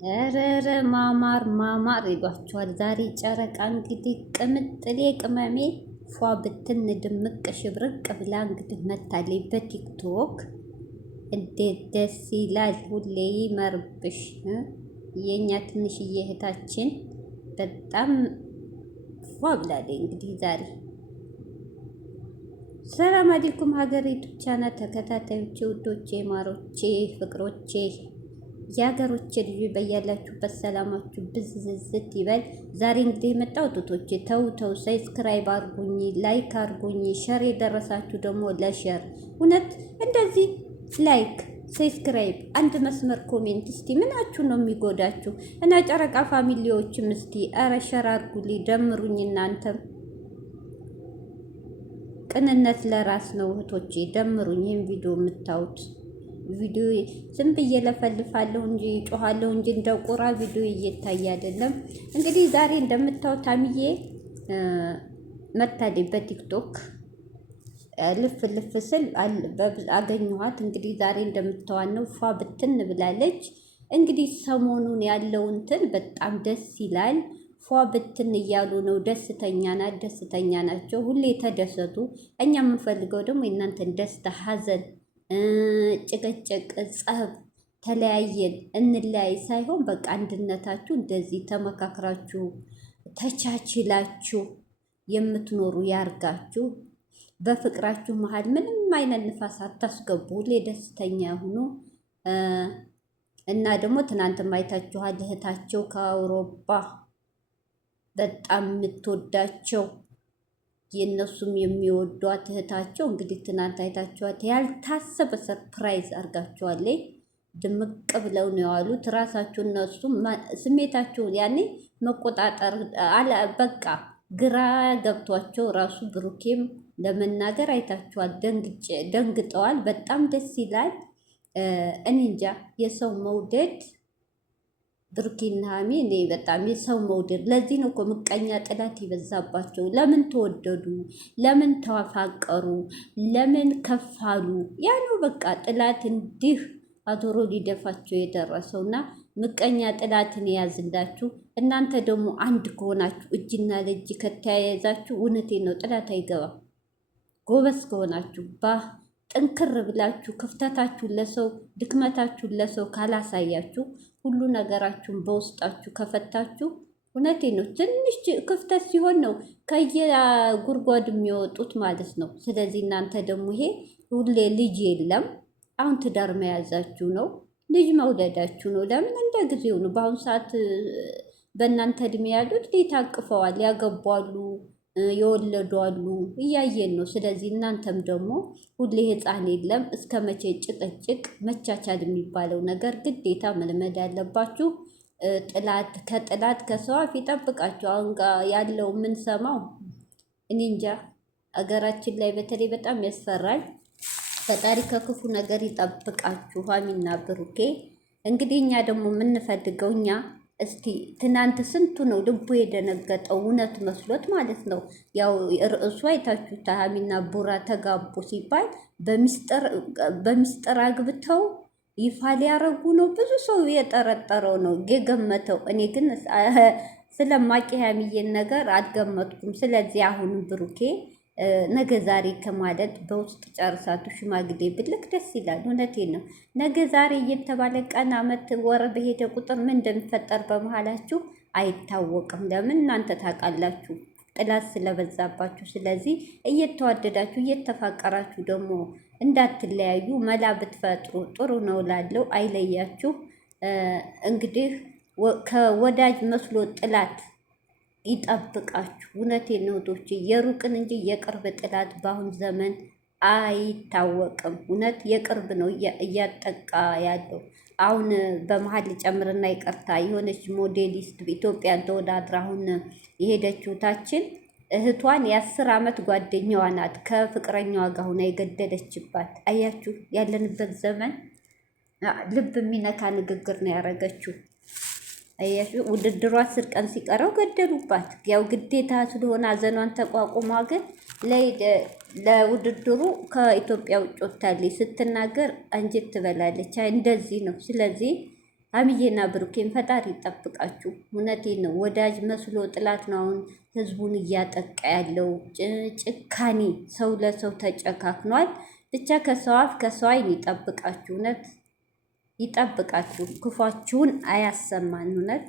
ረረ ማማር ይሏቸዋል። ዛሬ ጨረቃ እንግዲህ ቅምጥሌ ቅመሜ ፏ ብትን ድምቅ ሽብርቅ ብላ እንግዲህ መታለይ በቲክቶክ እንዴት ደስ ይላል! ሁሌ ይመርብሽ የኛ ትንሽዬ እህታችን በጣም ፏ ብላለች። እንግዲህ ዛሬ ሰላም አለይኩም ሀገሬ ዩቲዩብ ቻናል ተከታታዮቼ፣ ውዶቼ፣ ማሮቼ፣ ፍቅሮቼ የሀገሮቼ ልጅ በያላችሁበት ሰላማችሁ ብዝዝት ይበል። ዛሬ እንግዲህ የመጣው ጡቶቼ ተው ሰብስክራይብ አርጉኝ፣ ላይክ አርጉኝ፣ ሸር የደረሳችሁ ደግሞ ለሸር እውነት እንደዚህ ላይክ ሰብስክራይብ አንድ መስመር ኮሜንት እስቲ ምናችሁ ነው የሚጎዳችሁ? እና ጨረቃ ፋሚሊዎችም እስቲ ኧረ ሸር አርጉልኝ፣ ደምሩኝ። እናንተም ቅንነት ለራስ ነው እህቶቼ፣ ደምሩኝ። ይህን ቪዲዮ የምታዩት ቪዲዮ ዝም ብዬ ለፈልፋለሁ እንጂ ጮሃለሁ እንጂ እንደ ቁራ ቪዲዮ እየታየ አይደለም። እንግዲህ ዛሬ እንደምታዩት ታምዬ መታለች በቲክቶክ ልፍ ስል አገኘኋት። እንግዲህ ዛሬ እንደምታዋት ነው ፏ ብትን ብላለች። እንግዲህ ሰሞኑን ያለው እንትን በጣም ደስ ይላል። ፏ ብትን እያሉ ነው። ደስተኛ ናቸው። ሁሌ ተደሰቱ። እኛ የምንፈልገው ደግሞ የእናንተን ደስታ፣ ሀዘን፣ ጭቅጭቅ፣ ጸብ፣ ተለያየን እንለያይ ሳይሆን በቃ አንድነታችሁ እንደዚህ ተመካክራችሁ ተቻችላችሁ የምትኖሩ ያርጋችሁ። በፍቅራችሁ መሀል ምንም አይነት ንፋስ አታስገቡ። ሁሌ ደስተኛ ሁኑ እና ደግሞ ትናንት አይታችኋል እህታቸው ከአውሮፓ በጣም የምትወዳቸው የእነሱም የሚወዷት እህታቸው እንግዲህ ትናንት አይታችኋት ያልታሰበ ሰርፕራይዝ አርጋችኋለች። ድምቅ ብለው ነው የዋሉት። ራሳቸው እነሱ ስሜታቸውን ያኔ መቆጣጠር በቃ ግራ ገብቷቸው ራሱ ብሩኬም ለመናገር አይታችኋል፣ ደንግጠዋል። በጣም ደስ ይላል። እኔ እንጃ የሰው መውደድ ብሩኬና ሀሚ እኔ በጣም የሰው መውደድ። ለዚህ ነው እኮ ምቀኛ ጥላት ይበዛባቸው። ለምን ተወደዱ? ለምን ተፋቀሩ? ለምን ከፋሉ? ያ ነው በቃ ጥላት እንዲህ አቶሮ ሊደፋቸው የደረሰው እና ምቀኛ ጥላትን የያዝላችሁ። እናንተ ደግሞ አንድ ከሆናችሁ እጅና ለእጅ ከተያያዛችሁ እውነቴን ነው ጥላት አይገባም። ጎበዝ ከሆናችሁ ጥንክር ብላችሁ ክፍተታችሁን ለሰው ድክመታችሁን ለሰው ካላሳያችሁ ሁሉ ነገራችሁን በውስጣችሁ ከፈታችሁ እውነቴን ነው ትንሽ ክፍተት ሲሆን ነው ከየጉድጓድ የሚወጡት ማለት ነው። ስለዚህ እናንተ ደግሞ ይሄ ሁሌ ልጅ የለም አሁን ትዳር መያዛችሁ ነው፣ ልጅ መውለዳችሁ ነው። ለምን እንደ ጊዜው ነው። በአሁኑ ሰዓት በእናንተ እድሜ ያሉት ታቅፈዋል፣ ያገቧሉ፣ የወለዱ አሉ፣ እያየን ነው። ስለዚህ እናንተም ደግሞ ሁሌ ህፃን የለም። እስከ መቼ ጭቅጭቅ? መቻቻል የሚባለው ነገር ግዴታ መልመድ ያለባችሁ። ከጥላት ከሰው አፍ ይጠብቃችሁ። አሁን ያለው የምንሰማው እኔ እንጃ፣ አገራችን ላይ በተለይ በጣም ያስፈራል። ፈጣሪ ከክፉ ነገር ይጠብቃችሁ። ሀሚና ብሩኬ እንግዲህ እኛ ደግሞ የምንፈልገው እስቲ ትናንት ስንቱ ነው ልቡ የደነገጠው እውነት መስሎት ማለት ነው። ያው ርዕሱ አይታችሁታ ሀሚና ቡራ ተጋቡ ሲባል በሚስጥር አግብተው ይፋ ሊያረጉ ነው። ብዙ ሰው የጠረጠረው ነው የገመተው። እኔ ግን ስለማቂ ሀሚዬን ነገር አልገመትኩም። ስለዚህ አሁን ብሩኬ ነገ ዛሬ ከማለት በውስጥ ጨርሳቱ ሽማግሌ ብልክ ደስ ይላል። እውነቴን ነው። ነገ ዛሬ እየተባለ ቀን አመት ወር በሄደ ቁጥር ምን እንደሚፈጠር በመሀላችሁ አይታወቅም። ለምን እናንተ ታውቃላችሁ፣ ጥላት ስለበዛባችሁ። ስለዚህ እየተዋደዳችሁ እየተፋቀራችሁ ደግሞ እንዳትለያዩ መላ ብትፈጥሩ ጥሩ ነው ላለው አይለያችሁ። እንግዲህ ከወዳጅ መስሎ ጥላት ይጠብቃችሁ። እውነቴን ነው ቶች የሩቅን እንጂ የቅርብ ጥላት በአሁን ዘመን አይታወቅም። እውነት የቅርብ ነው እያጠቃ ያለው። አሁን በመሀል ጨምርና ይቅርታ የሆነች ሞዴሊስት በኢትዮጵያን ተወዳድራ አሁን የሄደችው ታችን እህቷን የ10 ዓመት ጓደኛዋ ናት ከፍቅረኛዋ ጋር ሆና የገደለችባት። አያችሁ ያለንበት ዘመን ልብ የሚነካ ንግግር ነው ያደረገችው። ውድድሯ 10 ቀን ሲቀረው ገደሉባት። ያው ግዴታ ስለሆነ አዘኗን ተቋቁማ ግን ለውድድሩ ከኢትዮጵያ ውጭ ወጥታለች። ስትናገር አንጀት ትበላለች። እንደዚህ ነው። ስለዚህ ሀይሚዬና ብሩኬን ፈጣሪ ይጠብቃችሁ። እውነቴን ነው። ወዳጅ መስሎ ጥላት ነው አሁን ህዝቡን እያጠቃ ያለው። ጭካኔ ሰው ለሰው ተጨካክኗል። ብቻ ከሰው አፍ ከሰው አይን ይጠብቃችሁ። እውነት ይጠብቃችሁ። ክፏችሁን አያሰማን እውነት